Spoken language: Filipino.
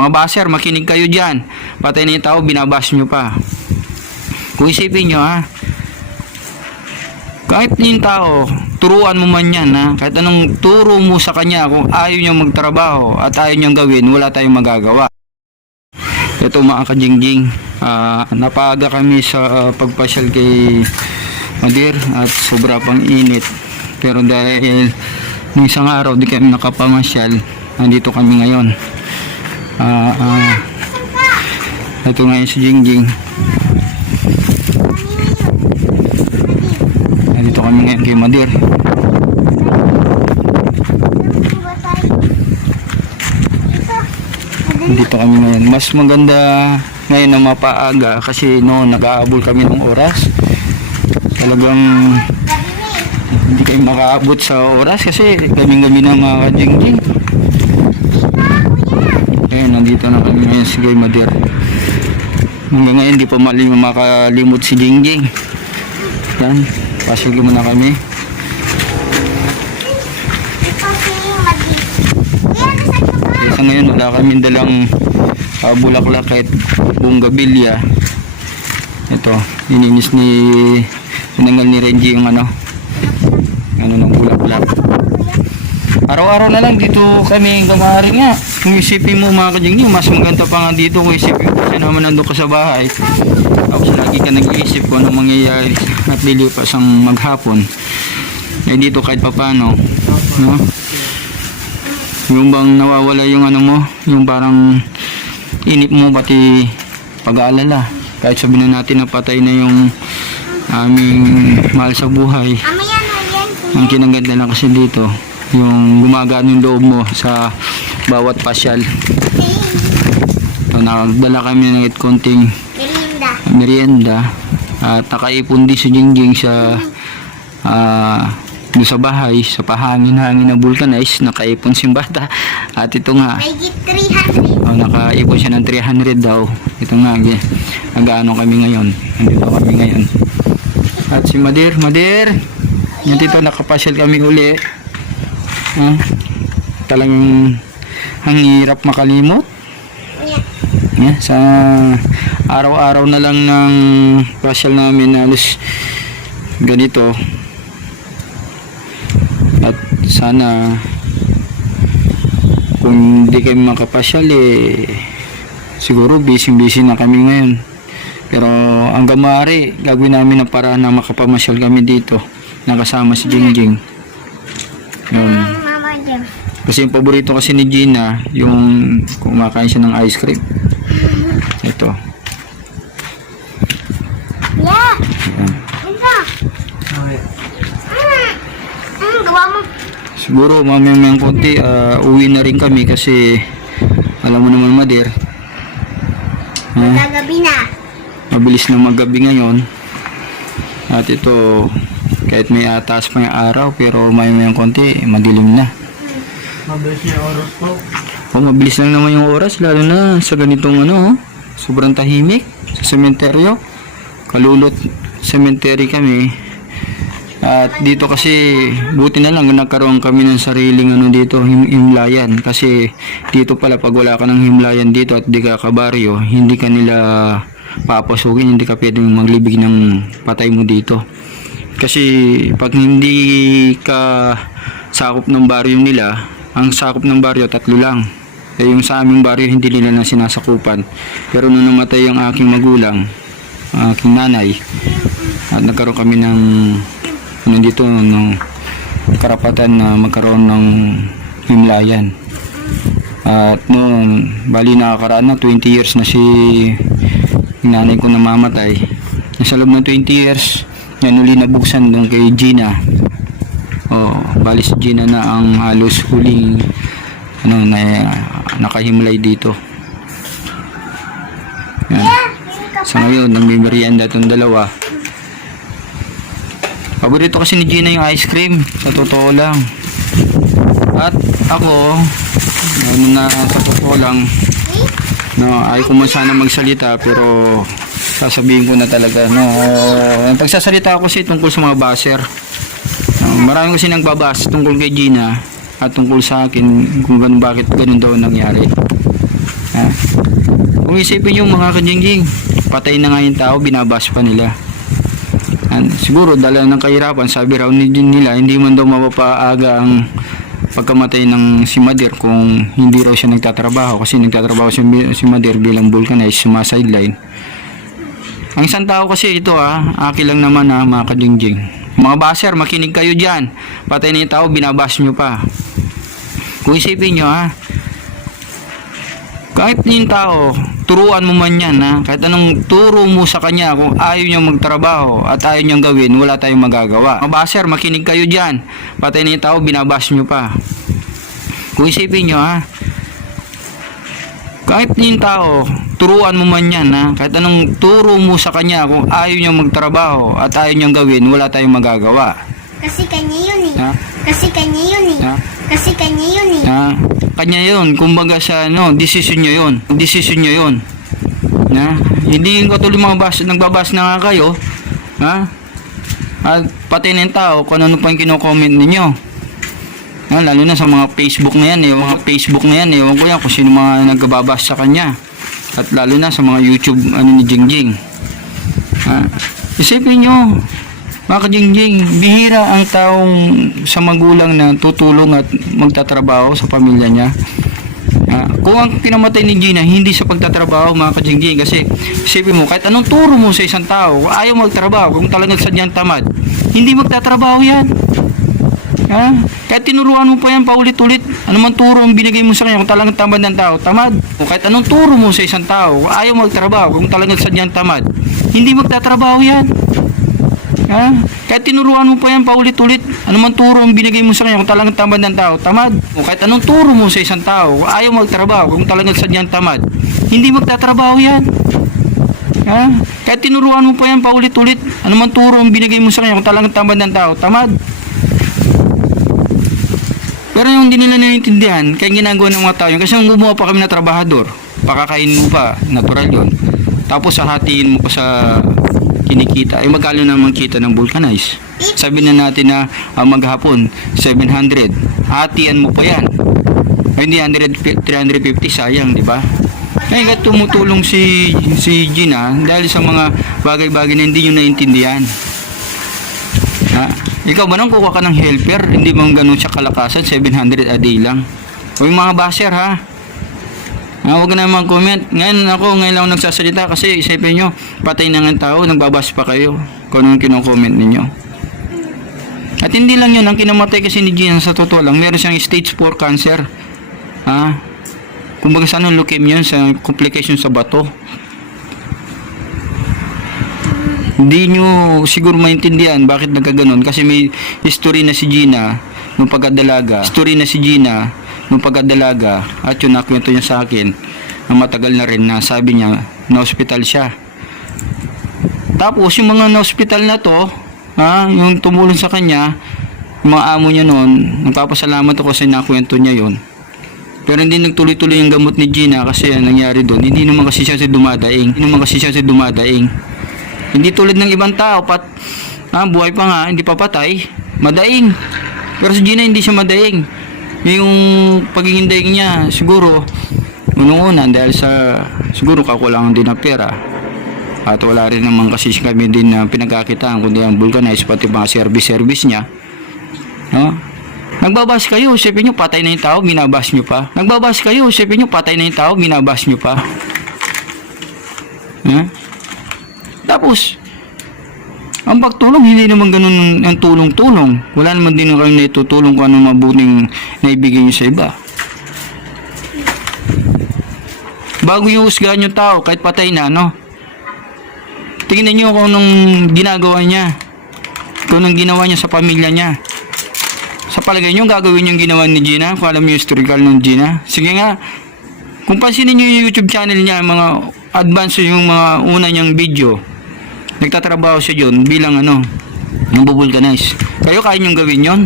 Mga basher, makinig kayo dyan. Patay na yung tao, binabash nyo pa. Kung isipin nyo ha, kahit yung tao, turuan mo man yan ha, kahit anong turo mo sa kanya, kung ayaw niyang magtrabaho at ayaw niyang gawin, wala tayong magagawa. Ito mga kajingjing, napaga kami sa pagpasyal kay Madir at sobra pang init. Pero dahil nung isang araw di kami nakapamasyal, nandito kami ngayon. Ito ngayon si Jingjing. Nandito kami ngayon kay Madir. Dito kami ngayon. Mas maganda ngayon na mapaaga kasi no, nag-aabol kami ng oras. Talagang hindi kayo makaabot sa oras kasi gabi-gabi na mga kajingjing. Ayun, nandito na kami ngayon si Gay Madir. Hanggang ngayon di pa makalimot si Jingjing. Yan, pasigil muna kami. Kasi ngayon wala kami dalang bulaklak kahit bunggabilya. Ito, ininis ni tinanggal ni Renji yung ano ng bulaklak. Araw-araw na lang dito kami gamahari nga. Kung isipin mo mga kajingjing, mas maganda pa nga dito kung isipin mo kasi naman nandun ka sa bahay. Tapos lagi ka nag-iisip kung anong mangyayari at lilipas ang maghapon. Eh dito kahit papano, no? Yung bang nawawala yung ano mo, yung parang inip mo pati pag-aalala. Kahit sabihin na natin na patay na yung aming mahal sa buhay. Ang kinaganda lang kasi dito, yung gumagaan yung loob mo sa bawat pasyal. So, nagdala kami ng konting merienda at nakaipon din si Jingjing sa doon sa bahay, sa pahangin-hangin na vulcanize, nakaipon si bata. At ito nga, nakaipon siya ng 300 daw. Ito nga, nag-ano kami ngayon. Nandito kami ngayon. At si Madir, yan dito nakapasyal kami uli. Talagang ang hirap makalimot. Yeah, sa araw-araw na lang ng pasyal namin halos ganito. At sana kung hindi kami makapasyal siguro busy na kami ngayon. Pero ang gamari, gagawin namin ang paraan na makapamasyal kami dito nakasama si Jingjing. Yun. Kasi yung paborito kasi ni Gina, yung kumakain siya ng ice cream. Ito. Yeah. Gawa mo. Siguro mamayang konti uwi na rin kami kasi alam mo naman Madir. Magagabi na. Mabilis na maggabi ngayon. At ito kahit may taas pa yung araw pero mamayang konti madilim na. Mabilis niya oras po. Mabilis lang naman yung oras lalo na sa ganitong sobrang tahimik sa sementeryo. Kalulot cemetery kami. At dito kasi buti na lang nagkaroon kami ng sariling dito, himlayan. Kasi dito pala pag wala ka ng himlayan dito at di ka kabaryo, hindi ka nila papasukin, hindi ka pwedeng maglibig ng patay mo dito. Kasi pag hindi ka sakop ng baryo nila, ang sakop ng baryo 3 lang. Eh yung sa aming baryo hindi nila na sinasakupan. Pero nung namatay ang aking magulang, aking nanay, at nagkaroon kami ng dito ng karapatan na magkaroon ng himlayan. At noon bali nakakaraan na 20 years na si nanay ko namamatay. Sa loob ng 20 years yan uli nabuksan doon kay Gina. Bali si Gina na ang halos huling na nakahimlay dito. Yan. Sa ngayon nagmimerienda itong dalawa. Paborito kasi ni Gina yung ice cream, sa totoo lang. At ako, sa totoo lang, ayaw ko man sana magsalita pero sasabihin ko na talaga. Pagsasalita ako kasi tungkol sa mga basher. Marami kasi nagbabas tungkol kay Gina at tungkol sa akin kung bakit ganun daw nangyari. Kung isipin nyo mga kajingjing, patay na nga yung tao, binabas pa nila. Siguro dala ng kahirapan, sabi raw nila, hindi man daw mapapaaga ang pagkamatay ng si Madir kung hindi raw siya nagtatrabaho, kasi nagtatrabaho si Madir bilang vulcanize, sumasideline. Ang isang tao kasi ito aki lang naman mga kajingjing. Mga baser, makinig kayo dyan. Patay na yung tao, binabas nyo pa. Kung isipin nyo kahit yung tao, turuan mo man yan kahit anong turo mo sa kanya, kung ayaw niyang magtrabaho at ayaw niyang gawin, wala tayong magagawa. Mga baser, makinig kayo dyan. Patay na yung tao, binabas nyo pa. Kung isipin nyo kahit yung tao, turuan mo man yan kahit anong turo mo sa kanya, kung ayaw niyang magtrabaho at ayaw niyang gawin, wala tayong magagawa. Kasi kanya yun Kasi kanya yun Kasi kanya yun Kanya yun, kumbaga sa decision nyo yun. Decision nyo yun. Hindi yung katulad mga nagbabas na nga kayo, at pati na yung tao, kung ano pa yung kino-comment ninyo. Lalo na sa mga Facebook na yan, ewan ko yan kung sino mga nagbabas sa kanya. At lalo na sa mga YouTube ni Jingjing. Isipin nyo, mga kajingjing, bihira ang taong sa magulang na tutulong at magtatrabaho sa pamilya niya. Kung ang pinamatay ni Gina hindi sa pagtatrabaho, mga kajingjing, kasi isipin mo, kahit anong turo mo sa isang tao, ayaw magtrabaho, kung talagang sadyang tamad, hindi magtatrabaho yan. Kahit tinuruan mo pa yan paulit-ulit, anumang turo ang binigay mo sa kanya, kung talagang tamad ng tao, tamad. Kahit anong turo mo sa isang tao, ayaw magtrabaho, kung talagang sadyang tamad, hindi magtatrabaho yan. Kahit tinuruan mo pa yan paulit-ulit, anumang turo ang binigay mo sa kanya, kung talagang tamad ng tao, tamad. Kahit anong turo mo sa isang tao, ayaw magtrabaho, kung talagang sadyang tamad, hindi magtatrabaho yan. Kahit tinuruan mo pa yan paulit-ulit, anumang turo ang binigay mo sa kanya, kung talagang tamad ng tao, tamad. Pero yung hindi nila naiintindihan, kaya ginagawa ng mga tao yun, kasi nung gumawa pa kami na trabahador, pakakain mo pa, natural yun. Tapos hahatiin mo pa sa kinikita, magkano naman kita ng vulcanize? Sabi na natin na maghapon 700, hatian mo pa yan. Hindi 350, sayang, di ba? Kaya tumutulong si Gina dahil sa mga bagay-bagay na hindi nyo naiintindihan. Ikaw ba nang kuha ka ng helper, hindi bang ganun siya kalakasan, 700 a day lang? O yung mga baser huwag na mag-comment. Ngayon lang ako nagsasalita kasi isipin nyo, patay na ng tao, nagbabas pa kayo kung anong kino-comment ninyo. At hindi lang yun, ang kinamatay kasi ni Gina, sa totoo lang, meron siyang stage 4 cancer. Kumbaga sa leukemia yun, sa complication sa bato. Hindi nyo siguro maintindihan bakit nagkaganon, kasi may history na si Gina nung pagkadalaga. At yun nakwento niya sa akin na matagal na rin na sabi niya na hospital siya. Tapos yung mga na-hospital na to, yung tumulong sa kanya, yung mga amo niya noon, nagpapasalamat ako sa nakwento niya yon. Pero hindi nagtuloy-tuloy yung gamot ni Gina kasi ang nangyari doon, hindi naman kasi siya dumadaing. Hindi tulad ng ibang tao, buhay pa nga, hindi pa patay, madaing. Pero si Gina hindi siya madaing. Yung pagiging daing niya, siguro, unang-una, dahil sa, siguro kakulangan din ng pera. At wala rin naman kasi kami din na pinagkakitaan, kundi ang vulcanize, pati mga service niya. Nagbabas kayo, isipin nyo, patay na yung tao, binabas nyo pa. Tapos, ang pagtulong, hindi naman ganun ang tulong-tulong. Wala naman din kayo na itutulong kung anong mabuting naibigay nyo sa iba. Bago yung husgahan yung tao, kahit patay na, tingnan nyo kung anong ginagawa niya. Kung anong ginawa niya sa pamilya niya. Sa palagay nyo, gagawin yung ginawa ni Gina? Kung alam nyo yung historical ng Gina? Sige nga, kung pansinin nyo yung YouTube channel niya, mga advance yung mga una niyang video, nagtatrabaho siya yun bilang nambubulkanize. Kayo kaya niyong gawin yon?